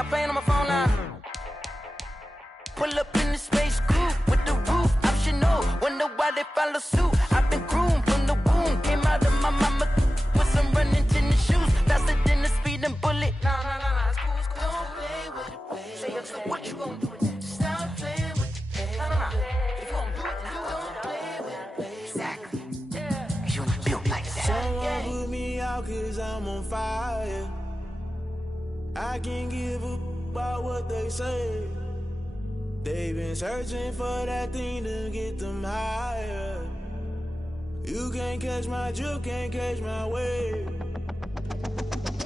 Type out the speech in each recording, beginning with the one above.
stop playing on my phone line. Pull up in the space coupe with the roof optional. Wonder why they follow suit. I've been groomed from the womb. Came out of my mama with some running tennis shoes. Faster than the speeding bullet. Nah, it's cool, it's cool. Don't play with it, baby. Say, what you gonna do with it? Stop playing with it, baby. Nah. If you gonna do it, then you don't play with it, baby. Exactly. Yeah. Cause you was built like that. Someone put me out cause I'm on fire. I can't give up about what they say. They've been searching for that thing to get them higher. You can't catch my drift, can't catch my wave.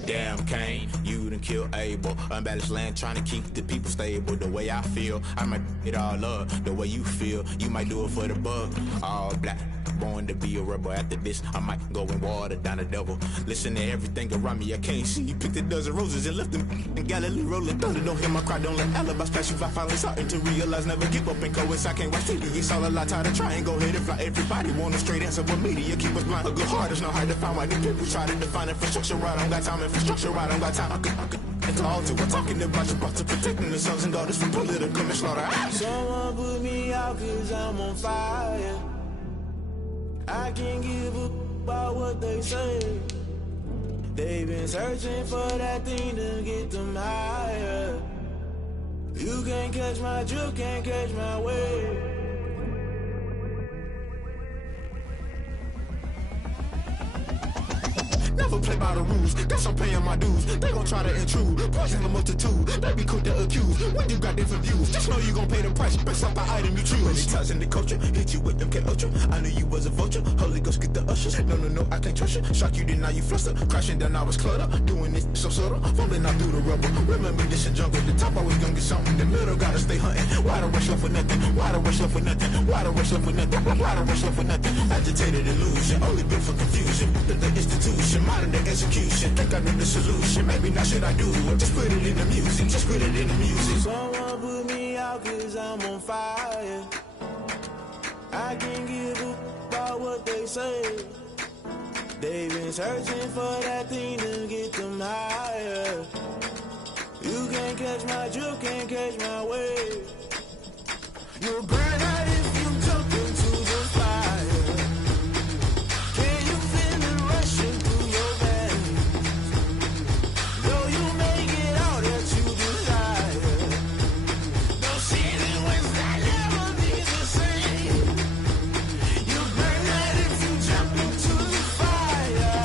Damn Kane, you done killed Abel. Unbalanced land trying to keep the people stable. The way I feel, I might it all up. The way you feel, you might do it for the bug. All black, born to be a rebel. After this, I might go and water down the devil. Listen to everything around me, I can't see. Picked a dozen roses and left them in Galilee rolling thunder. Don't hear my cry, don't let alibis pass you. I finally starting to realize, never give up and coincide. I can't watch TV, it's all a lot. Tired of trying, go ahead and fly. Everybody want a straight answer, but media keep us blind. A good heart is not hard to find. Why the people try to define infrastructure right? I don't got time, infrastructure right? I don't got time. I could call to. We're talking about your brother protecting the sons and daughters from political manslaughter. Someone put me out cause I'm on fire. I can't give up about what they say. They've been searching for that thing to get them higher. You can't catch my drift, can't catch my wave. Never play by the rules, guess I'm paying my dues. They gon' try to intrude, poison the multitude. They be quick to accuse, when you got different views. Just know you gon' pay the price, based off the item you choose. Many ties in the culture, hit you with them K-Ultra. I knew you was a vulture, Holy Ghost get the ushers. No, I can't trust you. Shock you, then now you fluster. Crashing down, I was cluttered. Doing this so subtle, falling out through the rubble. Remember this in jungle, the top always gonna get something. The middle gotta stay hunting. Why the rush left for nothing? Why the rush left for nothing? Why the rush left for nothing? Why the rush left for nothing? Agitated illusion, only built for confusion. The institution, modern day execution. Think I know the solution, maybe not should I do it. Just put it in the music, just put it in the music. Someone put me out cause I'm on fire. I can't give up about what they say. They've been searching for that thing to get them higher. You can't catch my drift, can't catch my wave. You'll burn out if you jump into the fire. Can you feel it rushing through your veins? Though you make it all that you desire. No ceiling wins that never be the same. You burn out if you jump into the fire.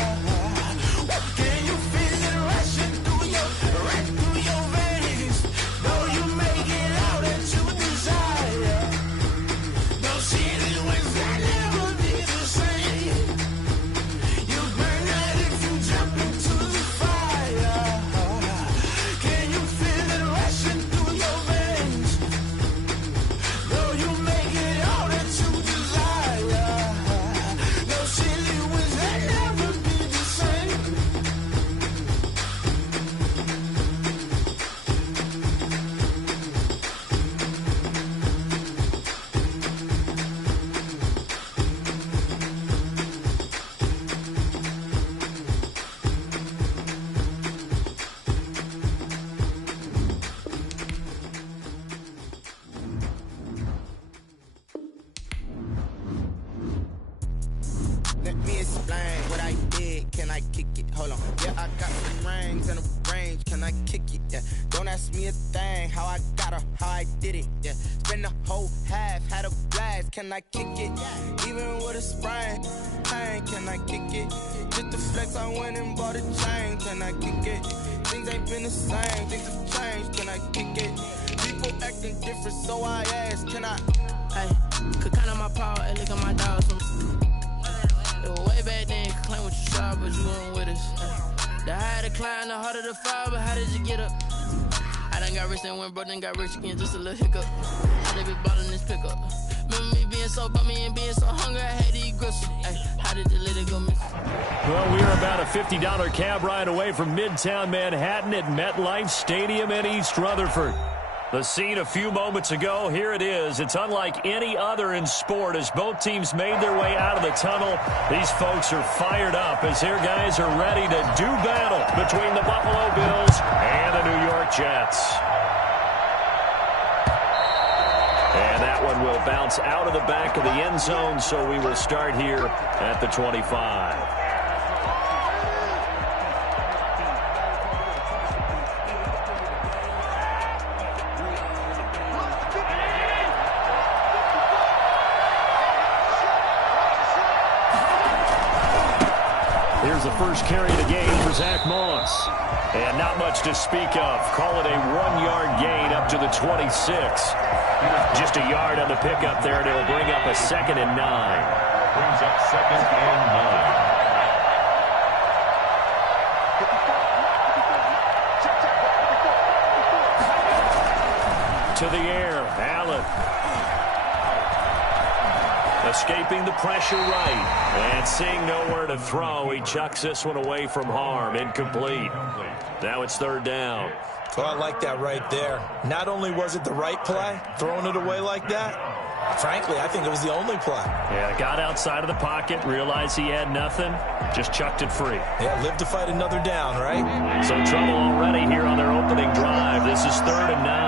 Can you feel it rushing through your veins? Though you make it all that you desire. No ceiling wins that never be the same. You burn out if you jump into the fire. Can you feel it rushing through your veins? Though you make it all that you desire. No ceiling wins that never be the same. Let me explain what I did. Can I kick it? Hold on. Yeah, I got some rings and a range. Can I kick it? Yeah. Don't ask me a thing. How I got her, how I did it. Yeah. Spend the whole half, had a blast. Can I kick it? Even with a sprain. Pain, can I kick it? Just the flex, I went and bought a chain. Can I kick it? Things ain't been the same. Things have changed. Can I kick it? People acting different, so I asked. Can I? Hey, could count on my power and look at my dogs. It was way back then, could claim what you saw, but you weren't with us. The higher the climb, the harder the fall, but how did you get up? I done got rich and went broke, then got rich again, just a little hiccup. I done been bought in this pickup. Remember me being so bummy and being so hungry, I had to eat gristle. Hey, how did the little go miss? Well, we are about a $50 cab ride away from Midtown Manhattan at MetLife Stadium in East Rutherford. The scene a few moments ago, here it is. It's unlike any other in sport as both teams made their way out of the tunnel. These folks are fired up as their guys are ready to do battle between the Buffalo Bills and the New York Jets. And that one will bounce out of the back of the end zone, so we will start here at the 25. Here's the first carry of the game for Zach Moss. And not much to speak of. Call it a 1-yard gain up to the 26. Just a yard on the pickup there, and it'll bring up a 2nd and 9. Brings up 2nd and 9. To the air, Allen. Escaping the pressure right. And seeing nowhere to throw, he chucks this one away from harm. Incomplete. Now it's 3rd down. Well, I like that right there. Not only was it the right play, throwing it away like that, frankly, I think it was the only play. Yeah, got outside of the pocket, realized he had nothing, just chucked it free. Yeah, live to fight another down, right? So trouble already here on their opening drive. This is 3rd and 9.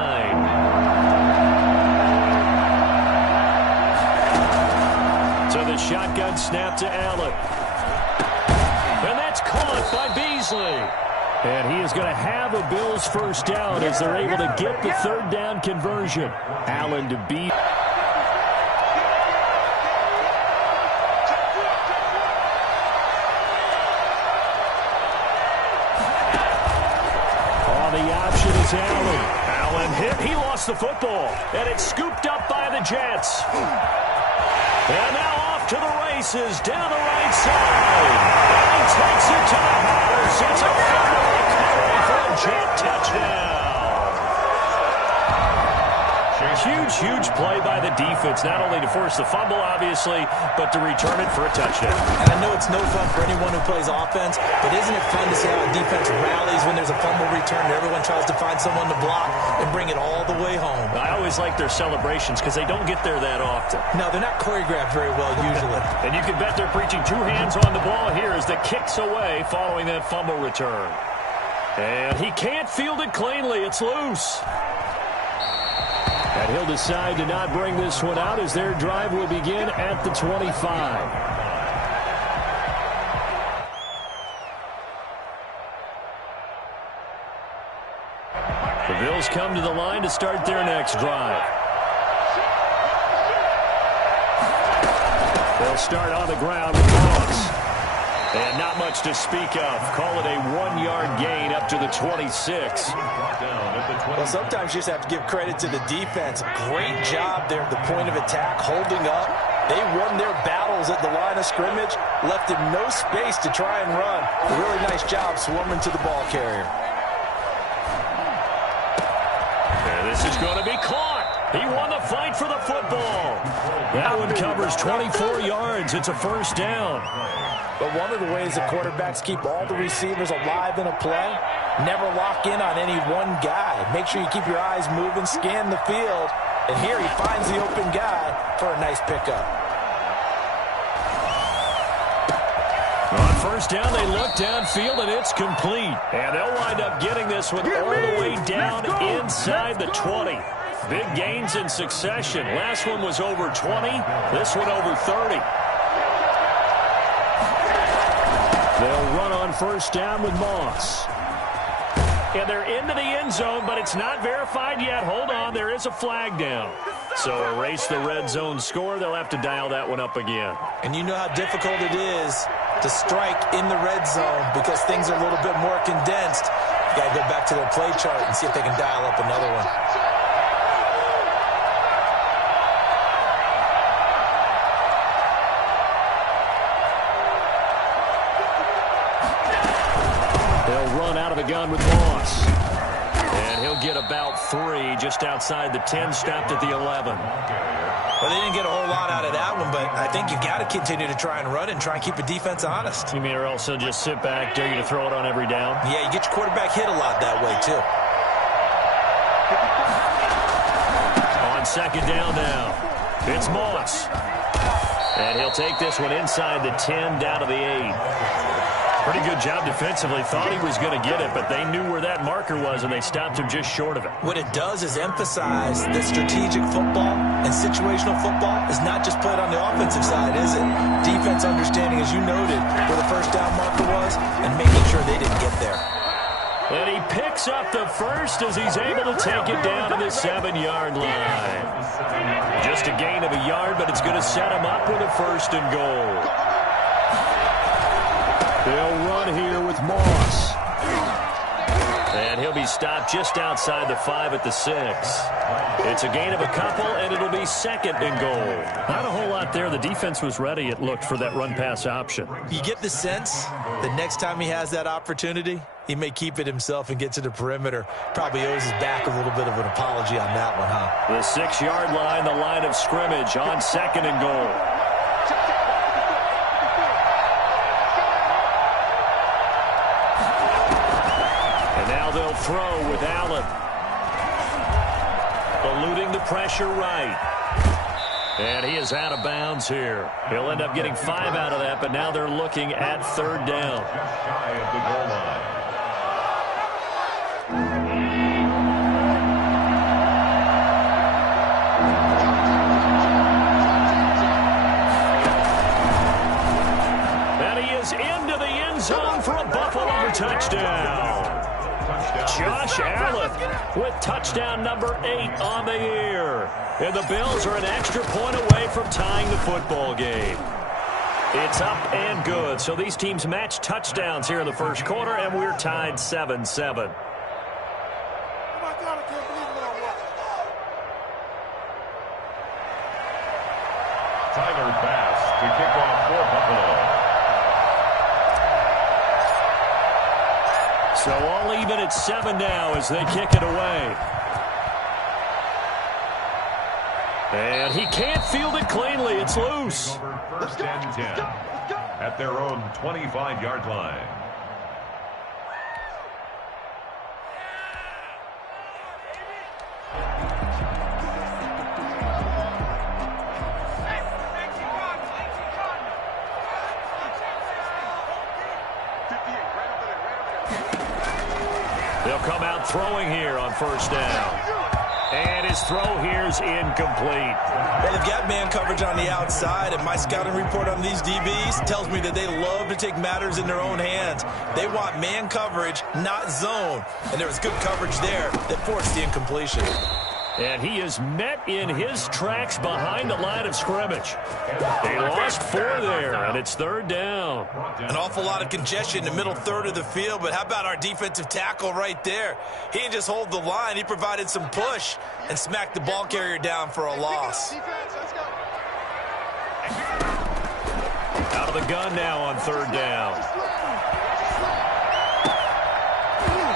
So the shotgun snap to Allen. And that's caught by Beasley. And he is going to have a Bills first down as they're able to get the 3rd down conversion. Allen to beat. On the option is Allen. Allen hit. He lost the football. And it's scooped up by the Jets. And now off to the races down the right side. And he takes it to the house. It's a fumble recovery for a Jet touchdown. Huge play by the defense, not only to force the fumble, obviously, but to return it for a touchdown. And I know it's no fun for anyone who plays offense, but isn't it fun to see how a defense rallies when there's a fumble return and everyone tries to find someone to block and bring it all the way home? I always like their celebrations because they don't get there that often. No, they're not choreographed very well usually. And you can bet they're preaching 2 hands on the ball here as the kick's away following that fumble return. And he can't field it cleanly. It's loose. And he'll decide to not bring this one out as their drive will begin at the 25. The Bills come to the line to start their next drive. They'll start on the ground with Moss. And not much to speak of. Call it a 1-yard gain up to the 26. Well, sometimes you just have to give credit to the defense. Great job there at the point of attack, holding up. They won their battles at the line of scrimmage, left him no space to try and run. A really nice job swarming to the ball carrier. And this is going to be caught. He won the fight for the football. That one covers 24 yards. It's a first down. But one of the ways the quarterbacks keep all the receivers alive in a play, never lock in on any one guy. Make sure you keep your eyes moving, scan the field. And here he finds the open guy for a nice pickup. On first down, they look downfield, and it's complete. And they'll wind up getting this one all the way down inside the 20. Big gains in succession. Last one was over 20. This one over 30. They'll run on first down with Moss. And they're into the end zone, but it's not verified yet. Hold on, there is a flag down. So erase the red zone score. They'll have to dial that one up again. And you know how difficult it is to strike in the red zone because things are a little bit more condensed. You got to go back to their play chart and see if they can dial up another one. The gun with Moss. And he'll get about 3 just outside the 10, stopped at the 11. Well, they didn't get a whole lot out of that one, but I think you've got to continue to try and run and try and keep the defense honest. You mean or else they'll just sit back, dare you to throw it on every down? Yeah, you get your quarterback hit a lot that way, too. On second down now, it's Moss. And he'll take this one inside the 10, down to the 8. Pretty good job defensively. Thought he was going to get it, but they knew where that marker was, and they stopped him just short of it. What it does is emphasize that strategic football and situational football is not just played on the offensive side, is it? Defense understanding, as you noted, where the first down marker was and making sure they didn't get there. And he picks up the first as he's able to take it down to the 7-yard line. Just a gain of a yard, but it's going to set him up with a 1st and goal. They'll run here with Moss. And he'll be stopped just outside the 5 at the 6. It's a gain of a couple, and it'll be 2nd and goal. Not a whole lot there. The defense was ready, it looked, for that run-pass option. You get the sense that next time he has that opportunity, he may keep it himself and get to the perimeter. Probably owes his back a little bit of an apology on that one, huh? The 6-yard line, the line of scrimmage on 2nd and goal. They'll throw with Allen. Eluding the pressure right. And he is out of bounds here. He'll end up getting 5 out of that, but now they're looking at 3rd down. Just shy of the goal line. And he is into the end zone for a Buffalo touchdown. Josh Allen with touchdown number 8 on the year. And the Bills are an extra point away from tying the football game. It's up and good. So these teams match touchdowns here in the first quarter, and we're tied 7-7. Tyler Bass to kick off for Buffalo. So all even at 7 now as they kick it away. And he can't field it cleanly. It's loose. 1st and 10 at their own 25-yard line. They'll come out throwing here on 1st down. And his throw here is incomplete. Well, they've got man coverage on the outside, and my scouting report on these DBs tells me that they love to take matters in their own hands. They want man coverage, not zone. And there was good coverage there that forced the incompletion. And he is met in his tracks behind the line of scrimmage. They lost 4 there, and it's 3rd down. An awful lot of congestion in the middle third of the field, but how about our defensive tackle right there? He didn't just hold the line. He provided some push and smacked the ball carrier down for a loss. Out of the gun now on 3rd down.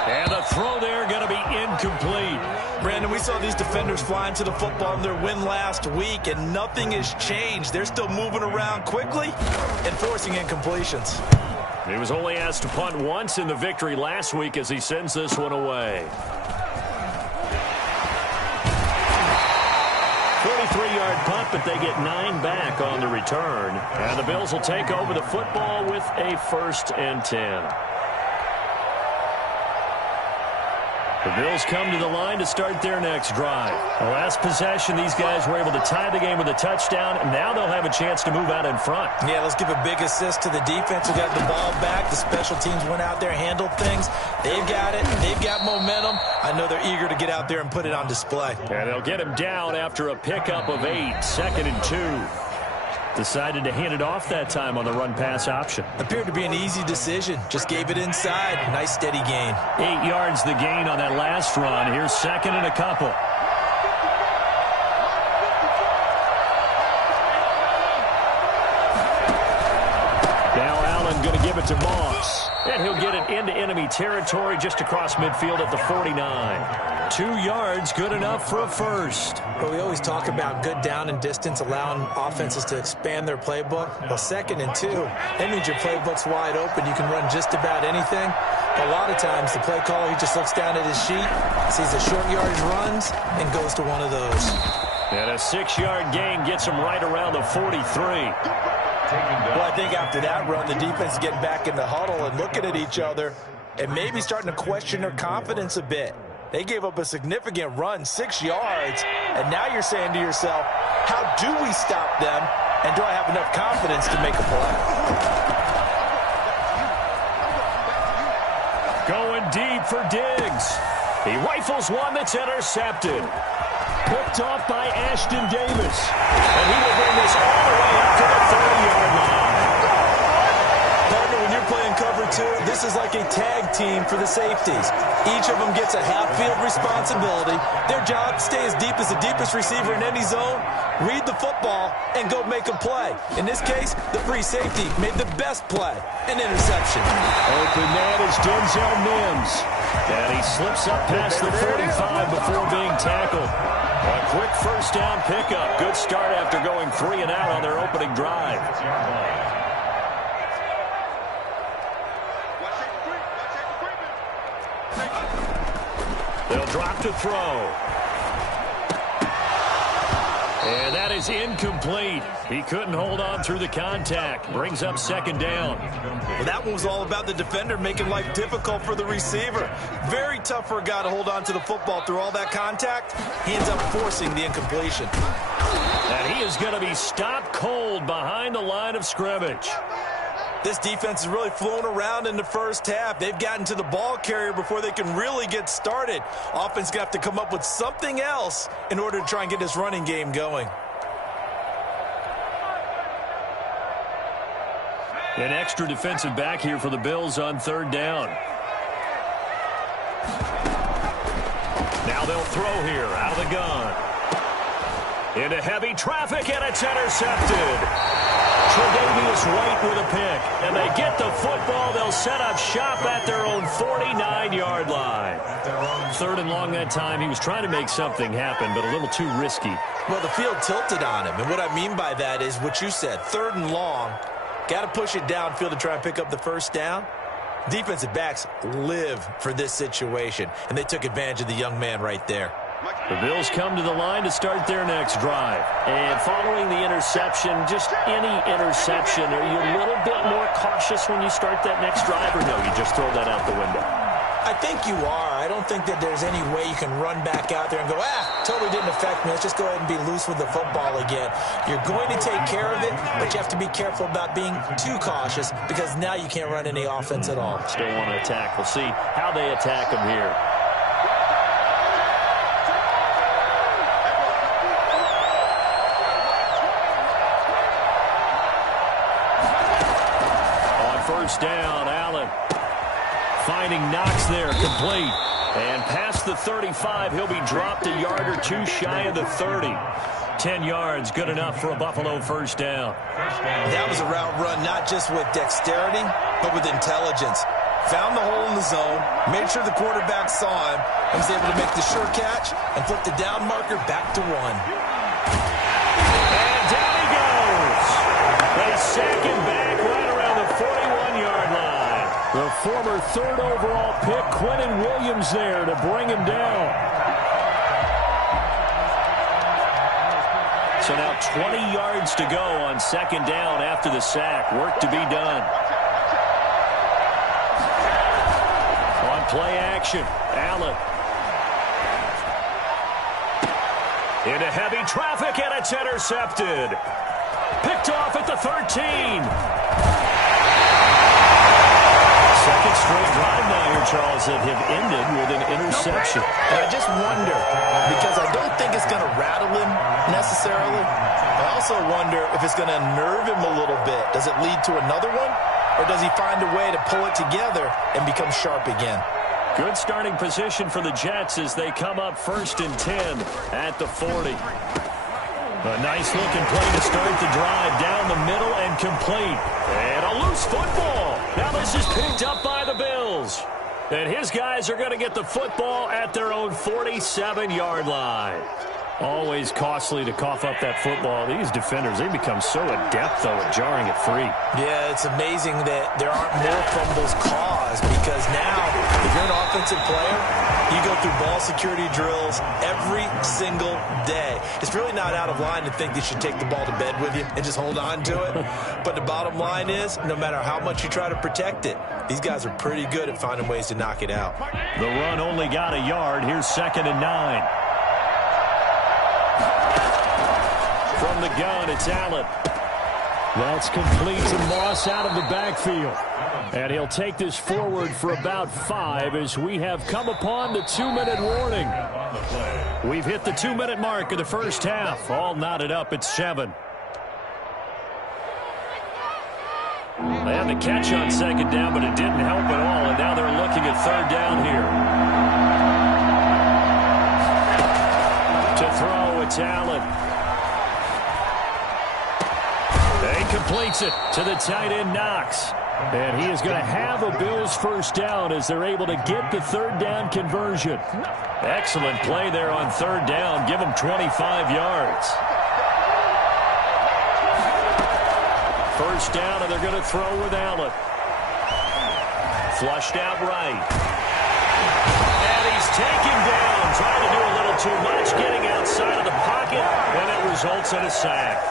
And the throw there going to be incomplete. Brandon, we saw these defenders flying to the football in their win last week, and nothing has changed. They're still moving around quickly and forcing incompletions. He was only asked to punt once in the victory last week as he sends this one away. 43-yard punt, but they get 9 back on the return. And the Bills will take over the football with a 1st and 10. The Bills come to the line to start their next drive. The last possession, these guys were able to tie the game with a touchdown, and now they'll have a chance to move out in front. Yeah, let's give a big assist to the defense who got the ball back. The special teams went out there, handled things. They've got it. They've got momentum. I know they're eager to get out there and put it on display. And they'll get him down after a pickup of 8, 2nd and 2. Decided to hand it off that time on the run-pass option. Appeared to be an easy decision. Just gave it inside. Nice steady gain. 8 yards the gain on that last run. Here's 2nd and a couple. Now Allen going to give it to Moss. And he'll get it into enemy territory just across midfield at the 49. 2 yards, good enough for a 1st. But we always talk about good down and distance, allowing offenses to expand their playbook. Well, 2nd and 2, that means your playbook's wide open. You can run just about anything. A lot of times, the play caller, he just looks down at his sheet, sees the short yardage runs, and goes to one of those. And a 6-yard gain gets him right around the 43. Well, I think after that run, the defense is getting back in the huddle and looking at each other and maybe starting to question their confidence a bit. They gave up a significant run, 6 yards, and now you're saying to yourself, how do we stop them, and do I have enough confidence to make a play? Going deep for Diggs. He rifles one that's intercepted. Picked off by Ashton Davis. And he will bring this all the way up to the 30-yard line. Partner, when you're playing cover 2, this is like a tag team for the safeties. Each of them gets a half-field responsibility. Their job, stay as deep as the deepest receiver in any zone, read the football, and go make a play. In this case, the free safety made the best play, an interception. Open man is Denzel Mims. And he slips up past the 45 before being tackled. A quick first down pickup. Good start after going 3 and out on their opening drive. They'll drop to throw. And that is incomplete. He couldn't hold on through the contact. Brings up second down. Well, that one was all about the defender making life difficult for the receiver. Very tough for a guy to hold on to the football through all that contact. He ends up forcing the incompletion. And he is going to be stopped cold behind the line of scrimmage. This defense is really flown around in the first half. They've gotten to the ball carrier before they can really get started. Offense going to have to come up with something else in order to try and get this running game going. An extra defensive back here for the Bills on third down. Now they'll throw here out of the gun. Into heavy traffic, and it's intercepted. Tre'Davious White with a pick, and they get the football. They'll set up shop at their own 49-yard line. Third and long that time. He was trying to make something happen, but a little too risky. Well, the field tilted on him, and what I mean by that is what you said, third and long. Got to push it downfield to try and pick up the first down. Defensive backs live for this situation, and they took advantage of the young man right there. The Bills come to the line to start their next drive. And following the interception, just any interception, are you a little bit more cautious when you start that next drive, or no, you just throw that out the window? I think you are. I don't think that there's any way you can run back out there and go, totally didn't affect me. Let's just go ahead and be loose with the football again. You're going to take care of it, but you have to be careful about being too cautious because now you can't run any offense at all. Still want to attack. We'll see how they attack them here. On first down, Allen. Finding Knox there, complete. And past the 35, he'll be dropped a yard or two shy of the 30. 10 yards, good enough for a Buffalo first down. That was a route run not just with dexterity, but with intelligence. Found the hole in the zone, made sure the quarterback saw him, and was able to make the sure catch and flip the down marker back to 1. And down he goes. They sack him back right around the 41-yard line. The former third overall pick, Quinnen Williams, there to bring him down. So now 20 yards to go on second down after the sack. Work to be done. On play action, Allen. Into heavy traffic, and it's intercepted. Picked off at the 13. Second straight drive now here, Charles, that have ended with an interception. And I just wonder, because I don't think it's going to rattle him necessarily. I also wonder if it's going to unnerve him a little bit. Does it lead to another one? Or does he find a way to pull it together and become sharp again? Good starting position for the Jets as they come up 1st and 10 at the 40. A nice-looking play to start the drive down the middle and complete. And a loose football. Now this is picked up by the Bills. And his guys are going to get the football at their own 47-yard line. Always costly to cough up that football. These defenders, they become so adept, though, at jarring it free. Yeah, it's amazing that there aren't more fumbles caused pause, because now, if you're an offensive player, you go through ball security drills every single day. It's really not out of line to think that you should take the ball to bed with you and just hold on to it. But the bottom line is, no matter how much you try to protect it, these guys are pretty good at finding ways to knock it out. The run only got a yard. Here's 2nd and 9. From the gun, it's Allen. That's complete to Moss out of the backfield. And he'll take this forward for about 5 as we have come upon the 2-minute warning. We've hit the 2-minute mark of the first half. All knotted up at 7. They had the catch on 2nd down, but it didn't help at all. And now they're looking at 3rd down here. To throw, it's Allen. He completes it to the tight end, Knox. And he is going to have a Bills first down as they're able to get the 3rd down conversion. Excellent play there on 3rd down. Give them 25 yards. First down, and they're going to throw with Allen. Flushed out right. And he's taken down, trying to do a little too much, getting outside of the pocket, and it results in a sack.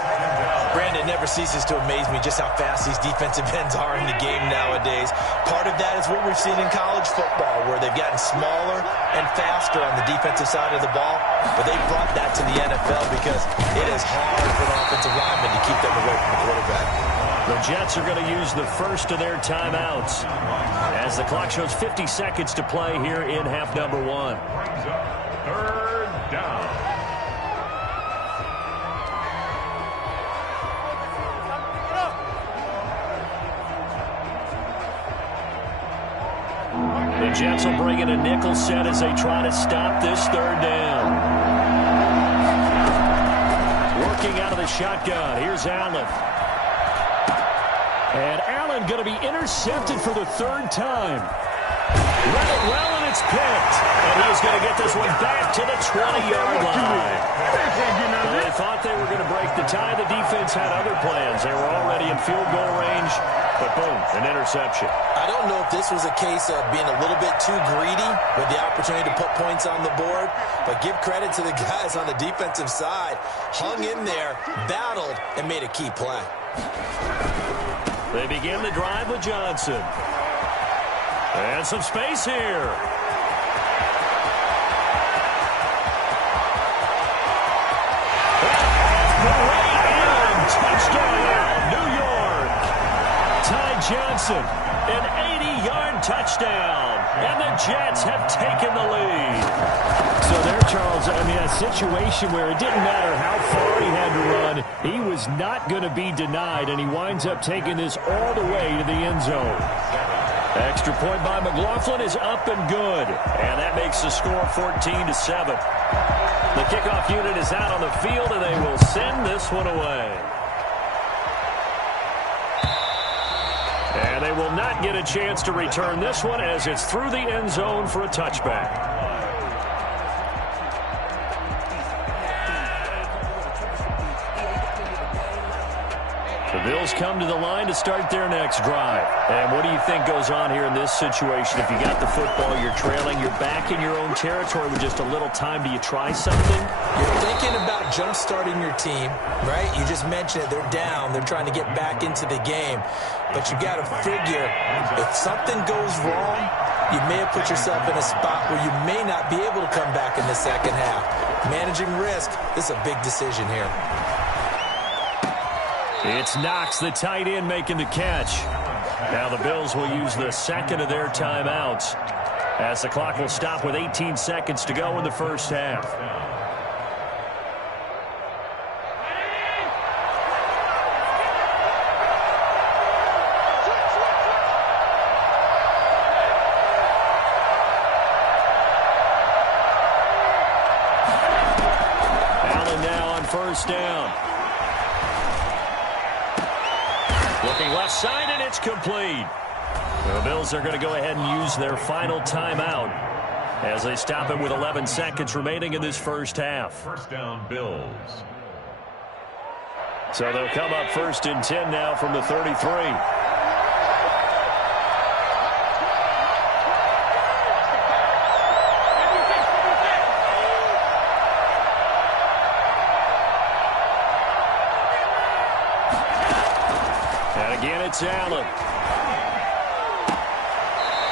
Brandon, never ceases to amaze me just how fast these defensive ends are in the game nowadays. Part of that is what we've seen in college football, where they've gotten smaller and faster on the defensive side of the ball, but they've brought that to the NFL because it is hard for an offensive lineman to keep them away from the quarterback. The Jets are going to use the first of their timeouts as the clock shows 50 seconds to play here in half number 1. 3rd down. The Jets will bring in a nickel set as they try to stop this 3rd down. Working out of the shotgun. Here's Allen. And Allen going to be intercepted for the 3rd time. Read it well, and it's picked. And he's going to get this one back to the 20-yard line. Well, they thought they were going to break the tie. The defense had other plans. They were already in field goal range. But boom, an interception. I don't know if this was a case of being a little bit too greedy with the opportunity to put points on the board, but give credit to the guys on the defensive side. Hung in there, battled, and made a key play. They begin the drive with Johnson. And some space here. Touchdown, New York. Ty Johnson, an 80-yard touchdown, and the Jets have taken the lead. So there, Charles, I mean, a situation where it didn't matter how far he had to run, he was not going to be denied, and he winds up taking this all the way to the end zone. Extra point by McLaughlin is up and good, and that makes the score 14-7. The kickoff unit is out on the field, and they will send this one away. And they will not get a chance to return this one as it's through the end zone for a touchback. The Bills come to the line to start their next drive. And what do you think goes on here in this situation? If you got the football, you're trailing, you're back in your own territory with just a little time. Do you try something? You're thinking about jump-starting your team, right? You just mentioned it. They're down. They're trying to get back into the game. But you got to figure, if something goes wrong, you may have put yourself in a spot where you may not be able to come back in the second half. Managing risk, this is a big decision here. It's Knox, the tight end, making the catch. Now the Bills will use the second of their timeouts as the clock will stop with 18 seconds to go in the first half. Allen now on first down. Looking left side, and it's complete. The Bills are going to go ahead and use their final timeout as they stop it with 11 seconds remaining in this first half. First down, Bills. So they'll come up 1st and 10 now from the 33. It's Allen.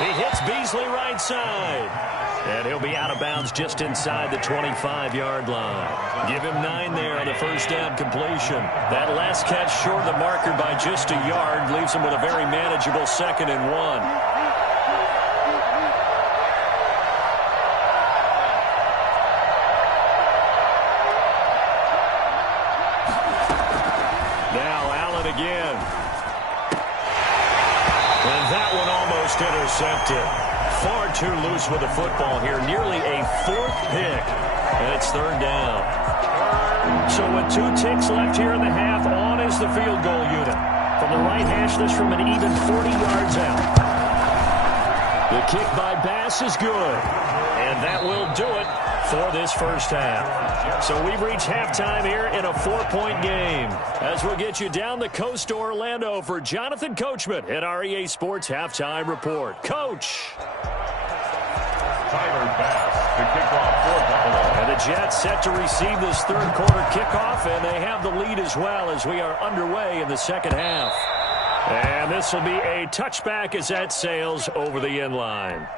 He hits Beasley right side. And he'll be out of bounds just inside the 25-yard line. Give him 9 there on the first down completion. That last catch short of the marker by just a yard leaves him with a very manageable 2nd and 1. Again. And that one almost intercepted. Far too loose with the football here. Nearly a 4th pick. And it's 3rd down. So with 2 ticks left here in the half, on is the field goal unit. From the right hash, this from an even 40 yards out. The kick by Bass is good. And that will do it for this first half. So we've reached halftime here in a 4-point game. As we'll get you down the coast to Orlando for Jonathan Coachman at our EA Sports Halftime Report. Coach. Tyler Bass, the kickoff for Buffalo. And the Jets set to receive this 3rd quarter kickoff, and they have the lead as well as we are underway in the second half. And this will be a touchback as that sails over the end line.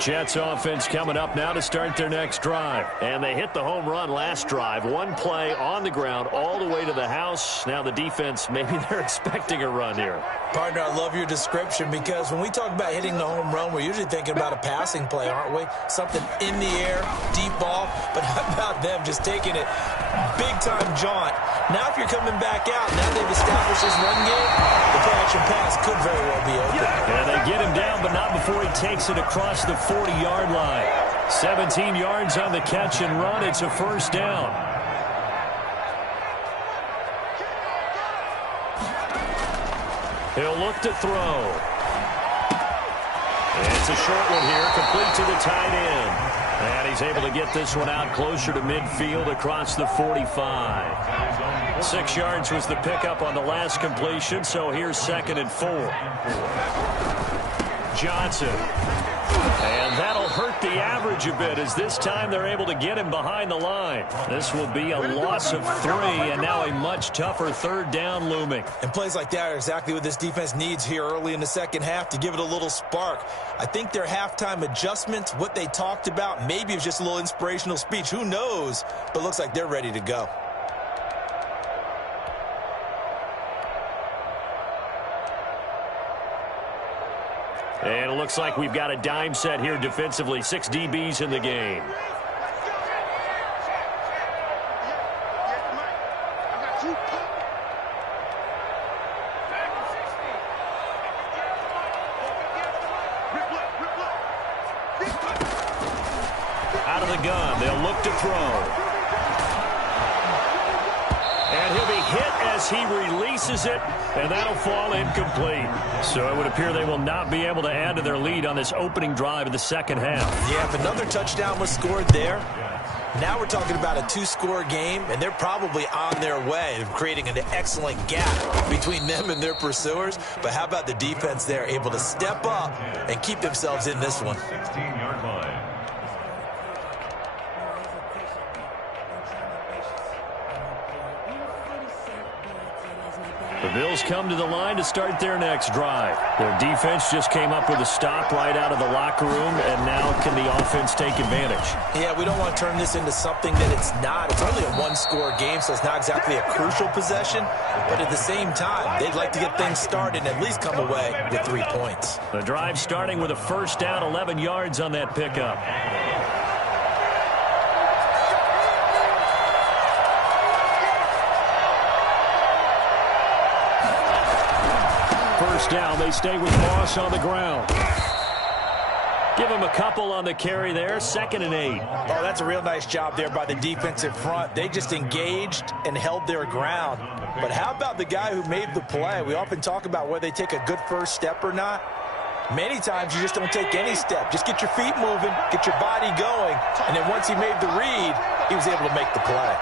Jets offense coming up now to start their next drive. And they hit the home run last drive. 1 play on the ground all the way to the house. Now the defense, maybe they're expecting a run here. Partner, I love your description because when we talk about hitting the home run, we're usually thinking about a passing play, aren't we? Something in the air, deep ball. But how about them just taking it big-time jaunt? Now if you're coming back out, now they've established this run game, the play-action pass could very well be open. And they get him down, but not before he takes it across the 40-yard line. 17 yards on the catch and run. It's a first down. He'll look to throw. It's a short one here, complete to the tight end. And he's able to get this one out closer to midfield across the 45. 6 yards was the pickup on the last completion, so here's 2nd and 4. Johnson. And that'll hurt the average a bit as this time they're able to get him behind the line. This will be a loss of 3 and now a much tougher 3rd down looming. And plays like that are exactly what this defense needs here early in the second half to give it a little spark. I think their halftime adjustment, what they talked about, maybe it was just a little inspirational speech. Who knows? But it looks like they're ready to go. And it looks like we've got a dime set here defensively. 6 DBs in the game. Out of the gun, they'll look to throw. And he'll be hit as he releases it, and that'll fall incomplete. So it would appear they will not be able to add to their lead on this opening drive of the second half. Yeah, if another touchdown was scored there, now we're talking about a 2-score game, and they're probably on their way of creating an excellent gap between them and their pursuers. But how about the defense there, able to step up and keep themselves in this one? 16-yard line. The Bills come to the line to start their next drive. Their defense just came up with a stop right out of the locker room, and now can the offense take advantage? Yeah, we don't want to turn this into something that it's not. It's only a 1-score game, so it's not exactly a crucial possession. But at the same time, they'd like to get things started and at least come away with 3 points. The drive starting with a first down, 11 yards on that pickup. First down, they stay with Moss on the ground. Give him a couple on the carry there, 2nd and 8. Oh, that's a real nice job there by the defensive front. They just engaged and held their ground. But how about the guy who made the play? We often talk about whether they take a good first step or not. Many times you just don't take any step. Just get your feet moving, get your body going, and then once he made the read, he was able to make the play.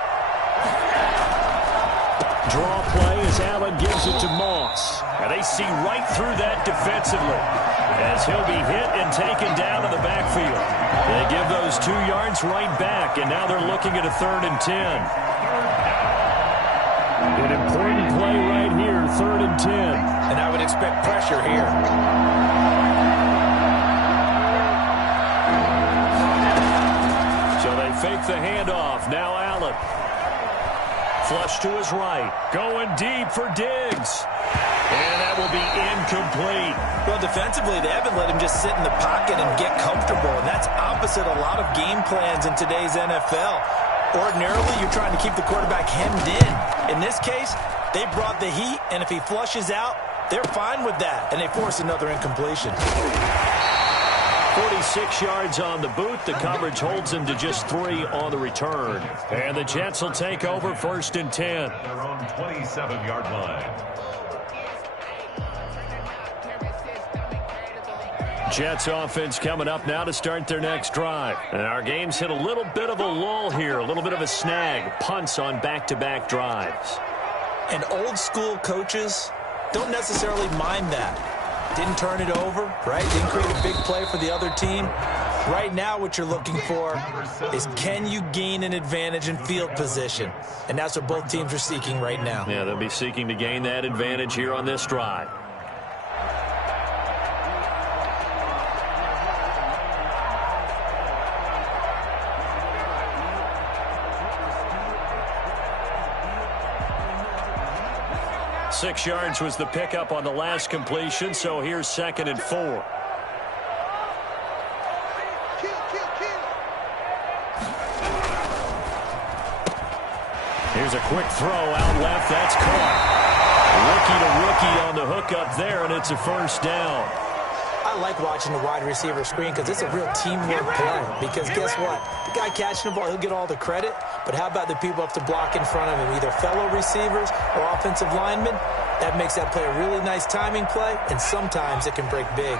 draw play as Allen gives it to Moss. And they see right through that defensively as he'll be hit and taken down in the backfield. They give those 2 yards right back, and now they're looking at a 3rd and 10. An important play right here, 3rd and 10. And I would expect pressure here. So they fake the handoff. Now Allen. Flush to his right. Going deep for Diggs. And that will be incomplete. Well, defensively, they haven't let him just sit in the pocket and get comfortable. And that's opposite a lot of game plans in today's NFL. Ordinarily, you're trying to keep the quarterback hemmed in. In this case, they brought the heat, and if he flushes out, they're fine with that. And they force another incompletion. 46 yards on the boot. The coverage holds him to just 3 on the return. And the Jets will take over 1st and 10. Their own 27-yard line. Jets offense coming up now to start their next drive. And our game's hit a little bit of a lull here, a little bit of a snag. Punts on back-to-back drives. And old-school coaches don't necessarily mind that. Didn't turn it over, right? Didn't create a big play for the other team. Right now what you're looking for is, can you gain an advantage in field position? And that's what both teams are seeking right now. Yeah, they'll be seeking to gain that advantage here on this drive. Six yards was the pickup on the last completion, so here's 2nd and 4. Here's a quick throw out left. That's caught. Rookie-to-rookie on the hookup there, and it's a 1st down. I like watching the wide receiver screen because it's a real teamwork play. Because guess what? The guy catching the ball, he'll get all the credit. But how about the people up to block in front of him, either fellow receivers or offensive linemen? That makes that play a really nice timing play, and sometimes it can break big.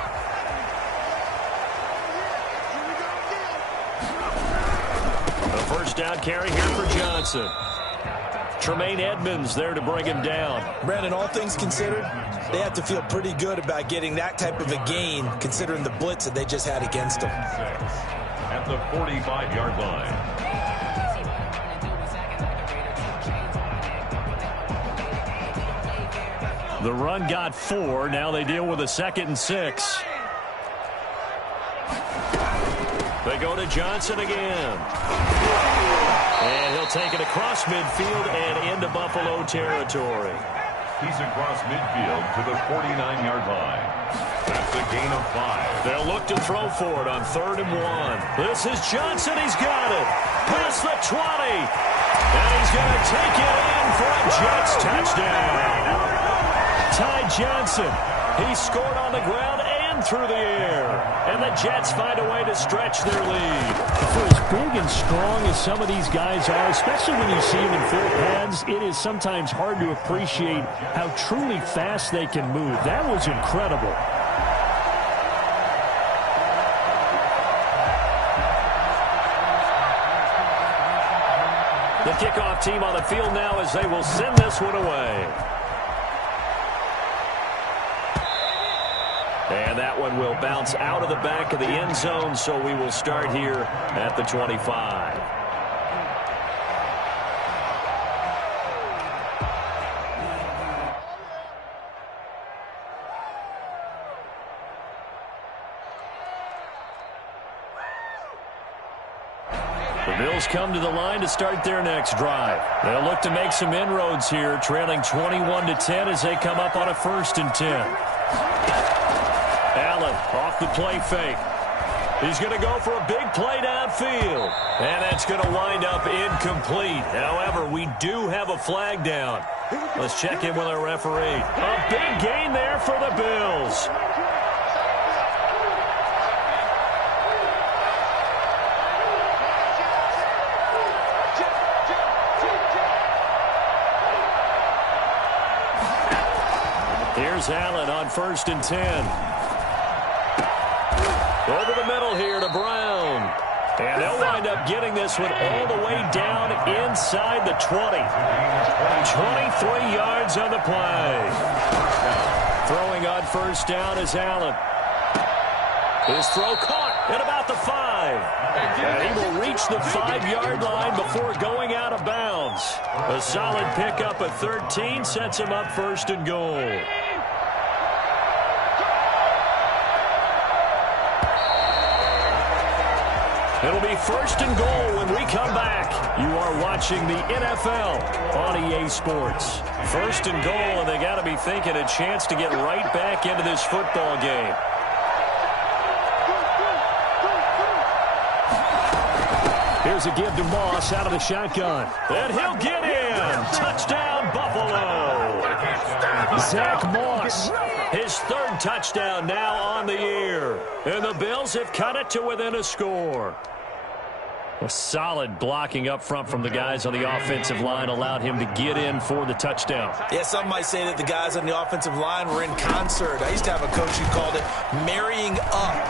A 1st down carry here for Johnson. Tremaine Edmonds there to bring him down. Brandon, all things considered, they have to feel pretty good about getting that type of a gain, considering the blitz that they just had against them. At the 45-yard line. The run got 4. Now they deal with a 2nd and 6. They go to Johnson again. And he'll take it across midfield and into Buffalo territory. He's across midfield to the 49-yard line. That's a gain of 5. They'll look to throw for it on 3rd and 1. This is Johnson. He's got it. Past the 20. And he's going to take it in for a Jets touchdown. Ty Johnson. He scored on the ground and through the air. And the Jets find a way to stretch their lead. For as big and strong as some of these guys are, especially when you see them in full pads, it is sometimes hard to appreciate how truly fast they can move. That was incredible. The kickoff team on the field now as they will send this one away. And that one will bounce out of the back of the end zone, so we will start here at the 25. The Bills come to the line to start their next drive. They'll look to make some inroads here, trailing 21-10 as they come up on a 1st and 10. Allen off the play fake. He's going to go for a big play downfield. And that's going to wind up incomplete. However, we do have a flag down. Let's check in with our referee. A big gain there for the Bills. Here's Allen on 1st and 10. Over the middle here to Brown. And they'll wind wind up getting this one all the way down inside the 20. 23 yards on the play. Throwing on first down is Allen. His throw caught at about the 5. And he will reach the 5-yard line before going out of bounds. A solid pickup at 13 sets him up first and goal. It'll be first and goal when we come back. You are watching the NFL on EA Sports. First and goal, and they got to be thinking a chance to get right back into this football game. Here's a give to Moss out of the shotgun. And he'll get in. Touchdown, Buffalo. Zach Moss, his 3rd touchdown now on the year. And the Bills have cut it to within a score. A solid blocking up front from the guys on the offensive line allowed him to get in for the touchdown. Yeah, some might say that the guys on the offensive line were in concert. I used to have a coach who called it marrying up.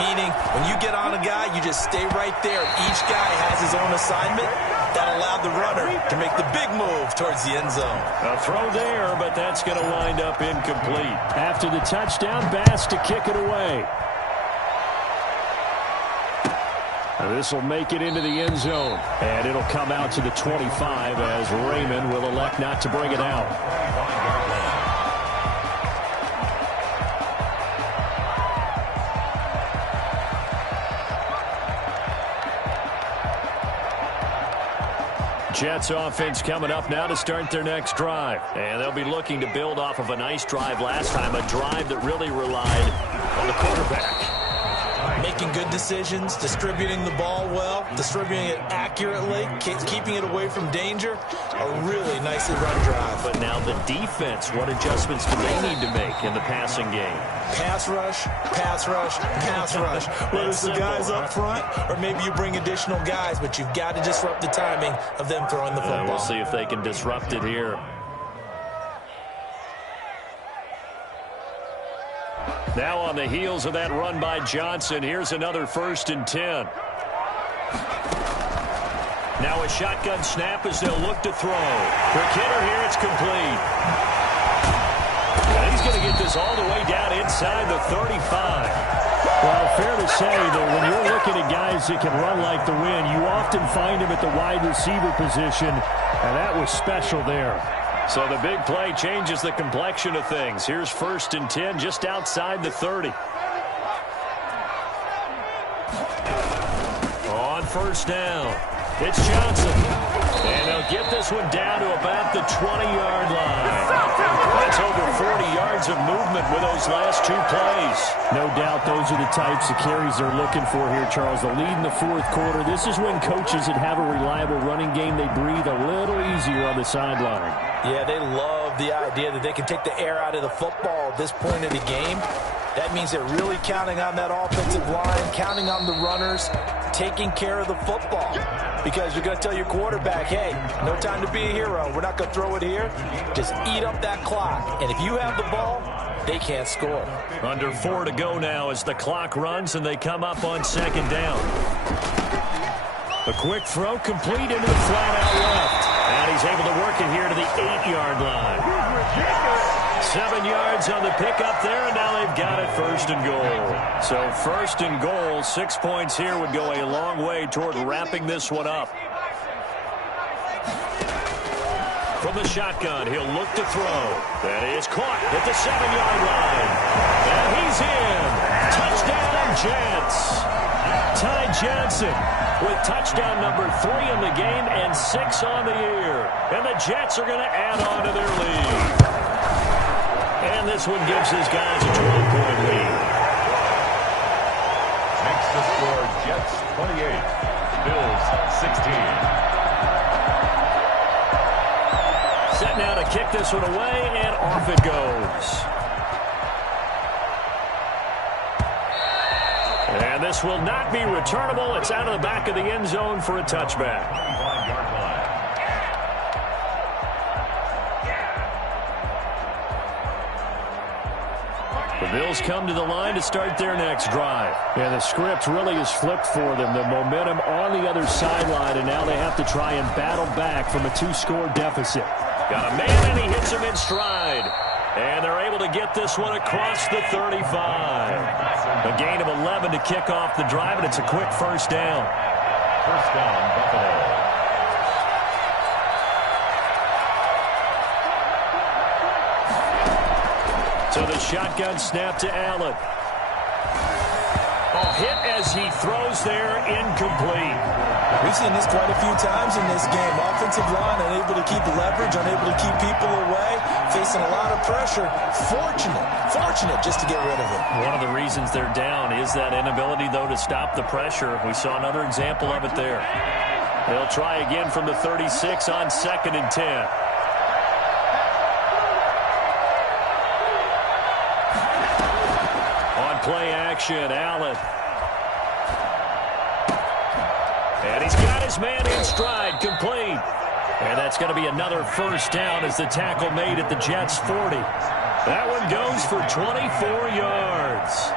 Meaning, when you get on a guy, you just stay right there. Each guy has his own assignment. That allowed the runner to make the big move towards the end zone. A throw there, but that's going to wind up incomplete. After the touchdown, Bass to kick it away. This will make it into the end zone. And it'll come out to the 25 as Raymond will elect not to bring it out. Jets offense coming up now to start their next drive. And they'll be looking to build off of a nice drive last time, a drive that really relied on the quarterback. Making good decisions, distributing the ball well, distributing it accurately, keeping it away from danger. A really nicely run drive. But now the defense, what adjustments do they need to make in the passing game? Pass rush, pass rush, pass rush. Whether it's the guys up front or maybe you bring additional guys, but you've got to disrupt the timing of them throwing the football. We'll see if they can disrupt it here. Now on the heels of that run by Johnson, here's another 1st and 10. Now a shotgun snap as they'll look to throw. For Kidder here, it's complete. And he's going to get this all the way down inside the 35. Well, fair to say that when you're looking at guys that can run like the wind, you often find them at the wide receiver position, and that was special there. So the big play changes the complexion of things. Here's 1st and 10 just outside the 30. On first down, it's Johnson. And they'll get this one down to about the 20-yard line. That's over 40 yards of movement with those last 2 plays. No doubt those are the types of carries they're looking for here, Charles. The lead in the 4th quarter. This is when coaches that have a reliable running game, they breathe a little easier on the sideline. Yeah, they love the idea that they can take the air out of the football at this point of the game. That means they're really counting on that offensive line, counting on the runners, taking care of the football. Because you're going to tell your quarterback, hey, no time to be a hero. We're not going to throw it here. Just eat up that clock. And if you have the ball, they can't score. Under 4 to go now as the clock runs and they come up on 2nd down. A quick throw complete into the flat out left. And he's able to work it here to the 8-yard line. 7 yards on the pickup there, and now they've got it 1st and goal. So 1st and goal, 6 points here would go a long way toward wrapping this one up. From the shotgun, he'll look to throw. That is caught at the 7-yard line. And he's in. Touchdown, Jets. Ty Johnson with touchdown number 3 in the game and 6 on the year. And the Jets are going to add on to their lead. And this one gives his guys a 12-point lead. Makes the score Jets 28, Bills 16. Set now to kick this one away, and off it goes. And this will not be returnable. It's out of the back of the end zone for a touchback. The Bills come to the line to start their next drive. Yeah, the script really is flipped for them. The momentum on the other sideline, and now they have to try and battle back from a 2-score deficit. Got a man, and he hits him in stride. And they're able to get this one across the 35. A gain of 11 to kick off the drive, and it's a quick first down. First down, Buffalo. So the shotgun snap to Allen. Hit as he throws there, incomplete. We've seen this quite a few times in this game. Offensive line unable to keep leverage, unable to keep people away, facing a lot of pressure. Fortunate just to get rid of it. One of the reasons they're down is that inability, though, to stop the pressure. We saw another example of it there. They'll try again from the 36 on 2nd and 10. Play action, Allen. And he's got his man in stride, complete. And that's going to be another first down as the tackle made at the Jets' 40. That one goes for 24 yards.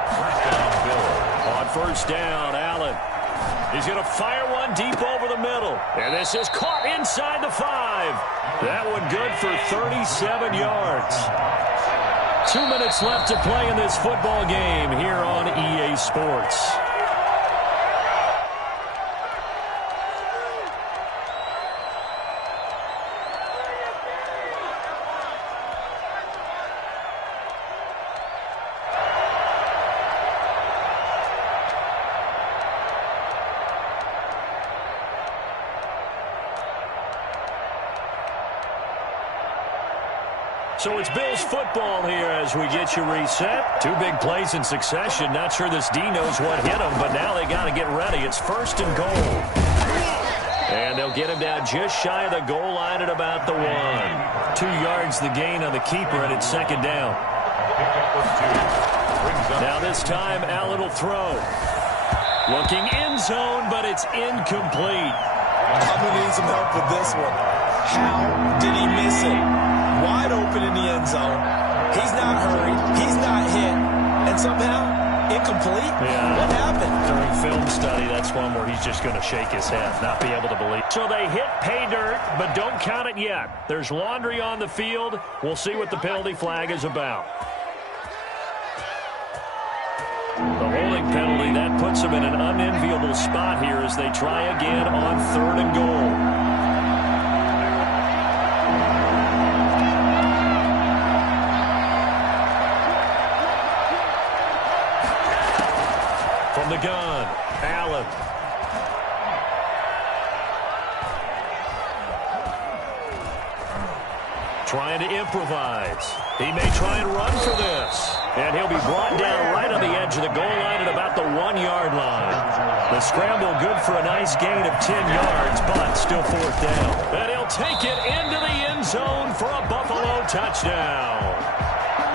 On first down, Allen. He's going to fire one deep over the middle. And this is caught inside the 5. That one good for 37 yards. 2 minutes left to play in this football game here on EA Sports. So it's Bills football here as we get you reset. 2 big plays in succession. Not sure this D knows what hit him, but now they got to get ready. It's 1st and goal. And they'll get him down just shy of the goal line at about the 1. 2 yards the gain on the keeper, and it's 2nd down. Now this time, Allen will throw. Looking end zone, but it's incomplete. I'm going to need some help with this one. How did he miss it? Wide open in the end zone. He's not hurried. He's not hit. And somehow, incomplete? Yeah. What happened? During film study, that's one where he's just going to shake his head, not be able to believe. So they hit pay dirt, but don't count it yet. There's laundry on the field. We'll see what the penalty flag is about. The holding penalty, that puts them in an unenviable spot here as they try again on 3rd and goal. From the gun, Allen. Trying to improvise. He may try and run for this. And he'll be brought down right on the edge of the goal line at about the 1-yard line. The scramble good for a nice gain of 10 yards, but still 4th down. And he'll take it into the end zone for a Buffalo touchdown.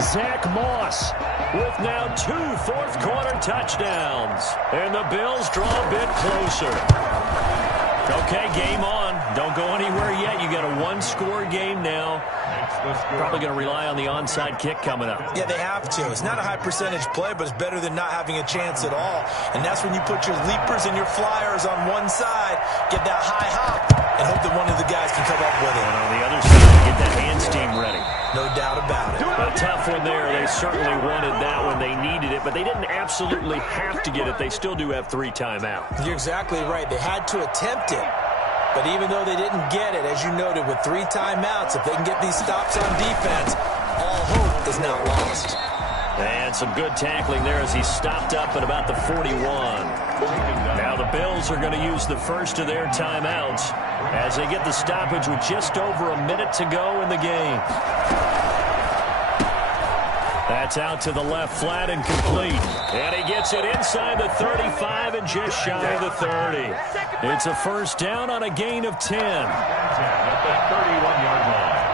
Zach Moss with now 2 fourth-quarter touchdowns. And the Bills draw a bit closer. Okay, game on. Don't go anywhere yet. You got a 1-score game now. Probably going to rely on the onside kick coming up. Yeah, they have to. It's not a high-percentage play, but it's better than not having a chance at all. And that's when you put your leapers and your flyers on one side, get that high hop, and hope that one of the guys can come up with it. And on the other side, get that hands team ready. No doubt about it. A tough one there. They certainly wanted that when they needed it, but they didn't absolutely have to get it. They still do have 3 timeouts. You're exactly right. They had to attempt it. But even though they didn't get it, as you noted, with 3 timeouts, if they can get these stops on defense, all hope is not lost. And some good tackling there as he stopped up at about the 41. Now the Bills are going to use the first of their timeouts as they get the stoppage with just over a minute to go in the game. That's out to the left, flat and complete. And he gets it inside the 35 and just shy of the 30. It's a first down on a gain of 10. At the 31-yard line.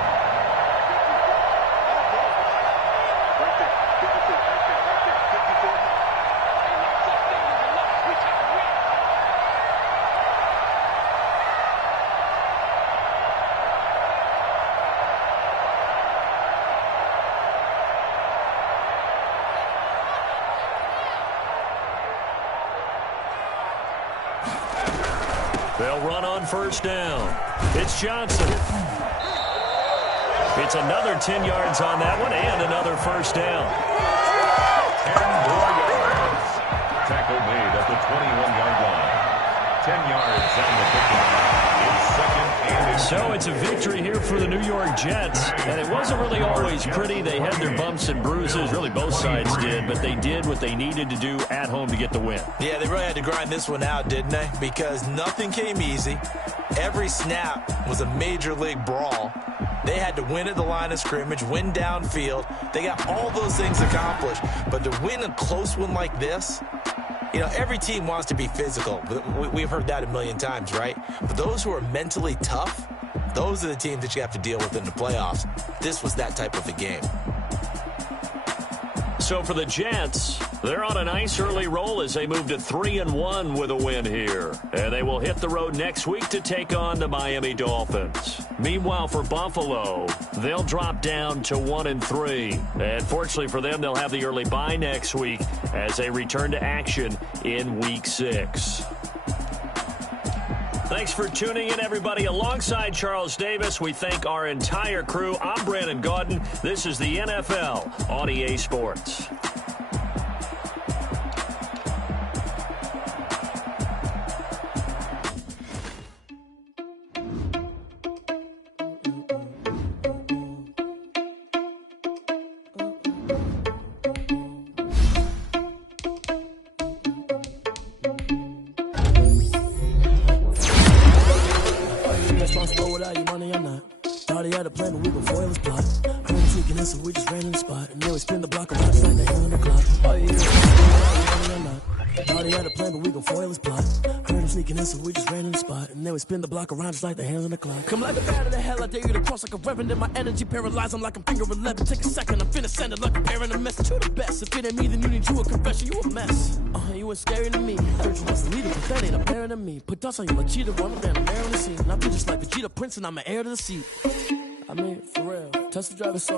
They'll run on first down. It's Johnson. It's another 10 yards on that one and another first down. 10 more yards. Tackle made at the 21-yard line. 10 yards on the pickup. It's second and so it's a victory here for the New York Jets. And it wasn't really always pretty. They had their bumps and bruises. Really, both sides did. But they did what they needed to do at home to get the win. Yeah, they really had to grind this one out, didn't they? Because nothing came easy. Every snap was a major league brawl. They had to win at the line of scrimmage, win downfield. They got all those things accomplished. But to win a close one like this, you know, every team wants to be physical. We've heard that a million times, right? But those who are mentally tough, those are the teams that you have to deal with in the playoffs. This was that type of a game. So for the Jets, they're on a nice early roll as they move to 3-1 with a win here. And they will hit the road next week to take on the Miami Dolphins. Meanwhile, for Buffalo, they'll drop down to 1-3. And fortunately for them, they'll have the early bye next week as they return to action in Week 6. Thanks for tuning in, everybody. Alongside Charles Davis, we thank our entire crew. I'm Brandon Gaudin. This is the NFL on EA Sports. Spin the block around just like the hands on the clock. Come like a bat of the hell, I dare you to cross like a reverend. My energy paralyzed, I'm like I'm finger 11. Take a second, I'm finna send it like a parent a message. You the best, if it ain't me, then you need you a confession. You a mess, you was scary to me. Heard you was the leader, but that ain't apparent to me. Put dust on you like cheetah, one man, I'm bearing the scene. I be just like Vegeta Prince and I'm an heir to the seat. I mean, for real, Tesla driver so